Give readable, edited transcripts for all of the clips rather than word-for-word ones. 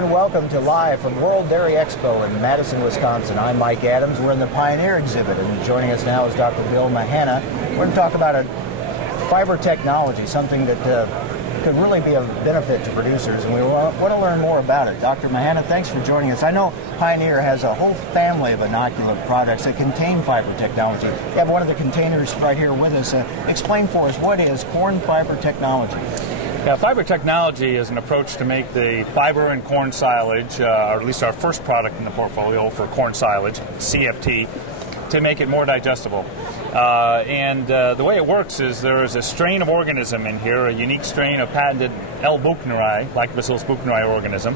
everyone. Welcome to Live from World Dairy Expo in Madison, Wisconsin. I'm Mike Adams. We're in the Pioneer exhibit, and joining us now is Dr. Bill Mahana. We're going to talk about a fiber technology, something that could really be of benefit to producers, and we want to learn more about it. Dr. Mahana, thanks for joining us. I know Pioneer has a whole family of inoculant products that contain fiber technology. You have one of the containers right here with us. Explain for us, what is corn fiber technology? Yeah, fiber technology is an approach to make the fiber and corn silage, or at least our first product in the portfolio for corn silage, CFT, to make it more digestible. The way it works is there is a strain of organism in here, a unique strain of patented L. buchneri, Lactobacillus buchneri organism.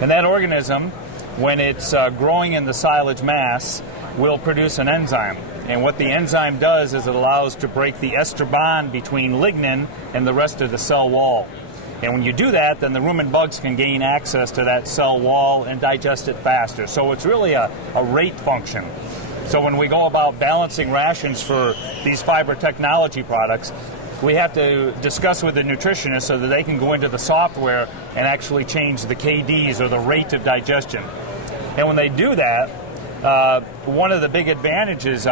And that organism, when it's growing in the silage mass, will produce an enzyme. And what the enzyme does is it allows to break the ester bond between lignin and the rest of the cell wall. And when you do that, then the rumen bugs can gain access to that cell wall and digest it faster. So it's really a rate function. So when we go about balancing rations for these fiber technology products, we have to discuss with the nutritionist so that they can go into the software and actually change the KDs, or the rate of digestion. And when they do that, one of the big advantages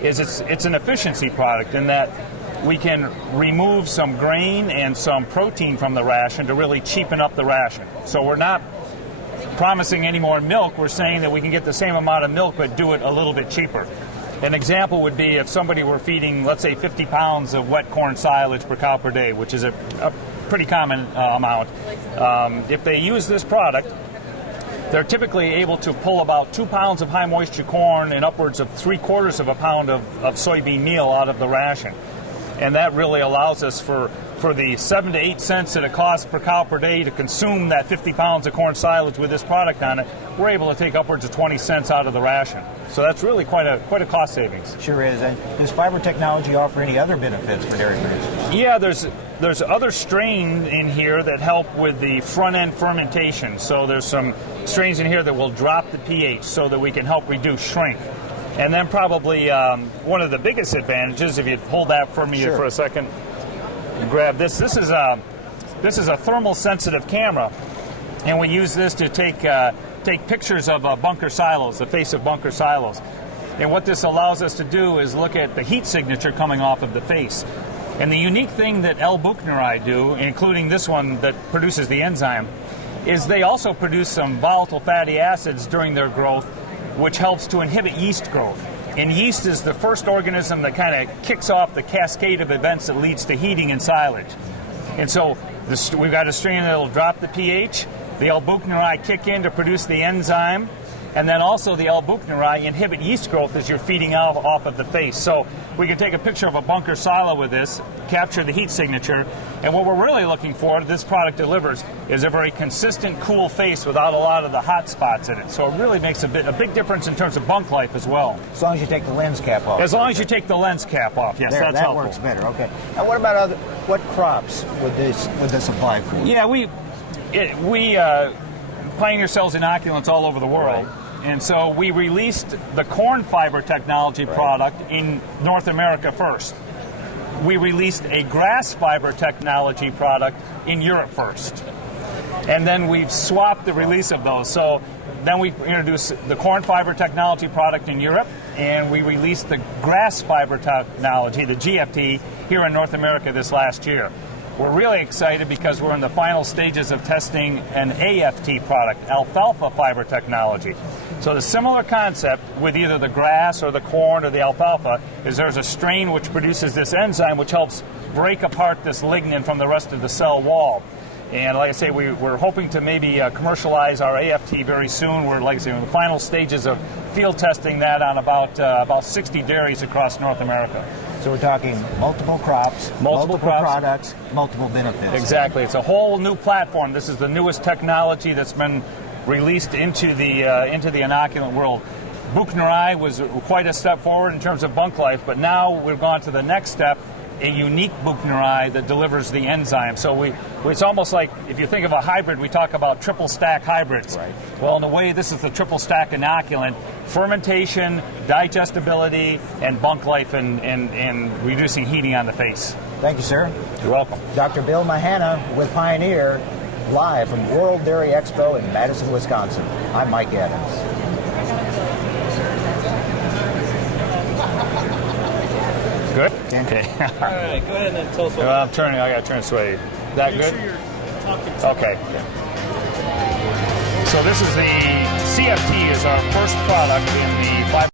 is it's an efficiency product in that we can remove some grain and some protein from the ration to really cheapen up the ration. So we're not promising any more milk. We're saying that we can get the same amount of milk but do it a little bit cheaper. An example would be if somebody were feeding, let's say, 50 pounds of wet corn silage per cow per day, which is a pretty common amount. If they use this product, they're typically able to pull about 2 pounds of high moisture corn and upwards of 3/4 of a pound of soybean meal out of the ration. And that really allows us for the 7 to 8 cents that it costs per cow per day to consume that 50 pounds of corn silage with this product on it, we're able to take upwards of 20 cents out of the ration. So that's really quite a cost savings. Sure is. And does fiber technology offer any other benefits for dairy producers? Yeah, there's other strains in here that help with the front-end fermentation. So there's some strains in here that will drop the pH so that we can help reduce shrink. And then probably one of the biggest advantages, if you hold that for me for a second, grab this. This is a thermal sensitive camera, and we use this to take pictures of bunker silos, the face of bunker silos. And what this allows us to do is look at the heat signature coming off of the face. And the unique thing that L. buchneri do, including this one that produces the enzyme, is they also produce some volatile fatty acids during their growth, which helps to inhibit yeast growth. And yeast is the first organism that kind of kicks off the cascade of events that leads to heating in silage. And so we've got a strain that will drop the pH. The L. buchneri kick in to produce the enzyme. And then also the L. buchneri inhibit yeast growth as you're feeding off of the face. So we can take a picture of a bunker silo with this, capture the heat signature, and what we're really looking for, this product delivers, is a very consistent, cool face without a lot of the hot spots in it. So it really makes a big difference in terms of bunk life as well. As long as you take the lens cap off. As long as you take the lens cap off, yes, that's helpful. That works better, okay. Now what about what crops would this apply for? Yeah, we Pioneer sells inoculants all over the world. Right. And so we released the corn fiber technology product in North America first. We released a grass fiber technology product in Europe first. And then we've swapped the release of those. So then we introduced the corn fiber technology product in Europe, and we released the grass fiber technology, the GFT, here in North America this last year. We're really excited because we're in the final stages of testing an AFT product, alfalfa fiber technology. So the similar concept with either the grass or the corn or the alfalfa is there's a strain which produces this enzyme which helps break apart this lignin from the rest of the cell wall. And like I say, we're hoping to maybe commercialize our AFT very soon. We're, like I say, in the final stages of field testing that on about 60 dairies across North America. So we're talking multiple crops, multiple products, multiple benefits. Exactly. It's a whole new platform. This is the newest technology that's been released into the inoculant world. Buchneri was quite a step forward in terms of bunk life, but now we've gone to the next step, a unique buchneri that delivers the enzyme. So it's almost like, if you think of a hybrid, we talk about triple stack hybrids. Right. Well, in a way, this is the triple stack inoculant: fermentation, digestibility, and bunk life, and reducing heating on the face. Thank you, sir. You're welcome. Dr. Bill Mahana with Pioneer live from World Dairy Expo in Madison, Wisconsin. I'm Mike Adams. Good? Okay. Okay. All right, go ahead and tell us what. Well, I got to turn this way. That Make good? sure you're talking to Okay. So this is the CFT is our first product in the fiber